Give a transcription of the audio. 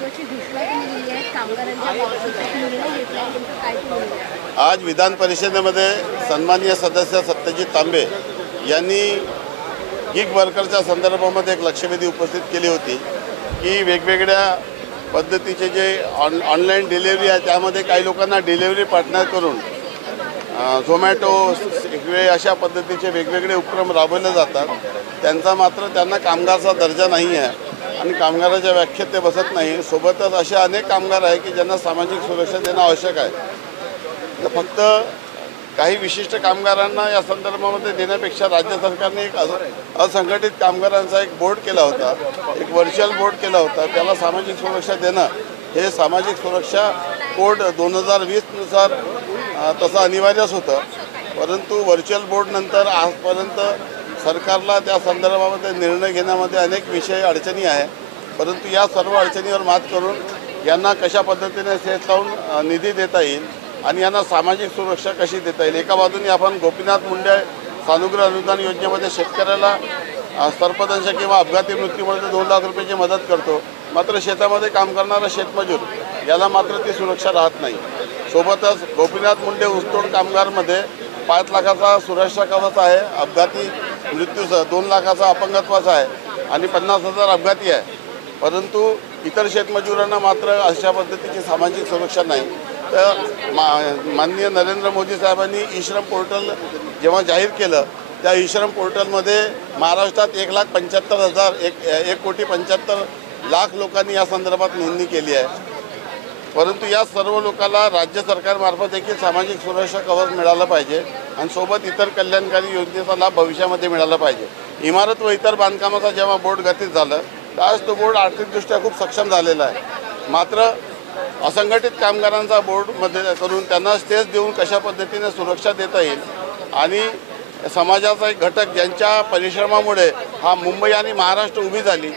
महत्त्वाची घोषणा तुम्ही दिली आहे, कामगारांच्या बाबतीत निर्णय घेतला आहे, नेमकं काय ते बोलूया? आज विधान परिषदेमध्ये सन्माननीय सदस्य सत्यजित तांबे यांनी गिग वर्करच्या संदर्भामध्ये एक लक्षवेधी उपस्थित केली होती की वेगवेगळ्या पद्धतीचे जे ऑनलाईन डिलिव्हरी आहे त्यामध्ये काही लोकांना डिलिव्हरी पार्टनर करून झोमॅटो स्विगी अशा पद्धतीचे वेगवेगळे उपक्रम राबवले जातात। त्यांना कामगारचा दर्जा नाही आहे आणि कामगाराच्या व्याख्येत ते बसत नाही। सोबतच असे अनेक कामगार आहे की ज्यांना सामाजिक सुरक्षा देणं आवश्यक आहे। तर फक्त काही विशिष्ट कामगारांना या संदर्भामध्ये देण्यापेक्षा राज्य सरकारने एक असंघटित कामगारांचा एक बोर्ड केला होता, एक व्हर्च्युअल बोर्ड केला होता। त्याला सामाजिक सुरक्षा देणं हे सामाजिक सुरक्षा कोड 2020 नुसार तसं अनिवार्यच होतं, परंतु व्हर्च्युअल बोर्डनंतर आजपर्यंत सरकारला त्या संदर्भामध्ये निर्णय घेण्यामध्ये अनेक विषय अडचणी आहे। परंतु या सर्व अडचणीवर मात करून यांना कशा पद्धतीने सेस लावून निधी देता येईल आणि यांना सामाजिक सुरक्षा कशी देता येईल। एका बाजूने आपण गोपीनाथ मुंडे सानुग्रह अनुदान योजनेमध्ये शेतकऱ्याला सर्पदंश किंवा अपघाती मृत्यूमध्ये 2 लाख रुपयाची मदत करतो, मात्र शेतामध्ये काम करणारा शेतमजूर याला मात्र ती सुरक्षा राहत नाही। सोबतच गोपीनाथ मुंडे ऊसतोड कामगारमध्ये 5 लाखाचा सुरक्षा कवच आहे, अपघाती मृत्यूसह 2 लाखाचा अपंगत्वाचा आहे आणि 50,000 अपघाती आहे, परंतु इतर शेतमजुरांना मात्र अशा पद्धतीची सामाजिक सुरक्षा नाही। तर माननीय नरेंद्र मोदी साहेबांनी ई-श्रम पोर्टल जेव्हा जाहीर केलं त्या ई-श्रम पोर्टलमध्ये महाराष्ट्रात 1,75,00,000 लोकांनी या संदर्भात नोंदणी केली आहे, परंतु या सर्व लोकांना राज्य सरकारमार्फत देखील सामाजिक सुरक्षा कवच मिळालं पाहिजे आणि सोबत इतर कल्याणकारी योजनेचा लाभ भविष्यामध्ये मिळाला पाहिजे। इमारत व इतर बांधकामाचा जेव्हा बोर्ड गठीत झालं त्यावेळेस तो बोर्ड आर्थिकदृष्ट्या खूप सक्षम झालेला आहे, मात्र असंघटित कामगारांचा बोर्डमध्ये करून त्यांना स्टेज देऊन कशा पद्धतीने सुरक्षा देता येईल आणि समाजाचा एक घटक ज्यांच्या परिश्रमामुळे हा मुंबई आणि महाराष्ट्र उभी झाली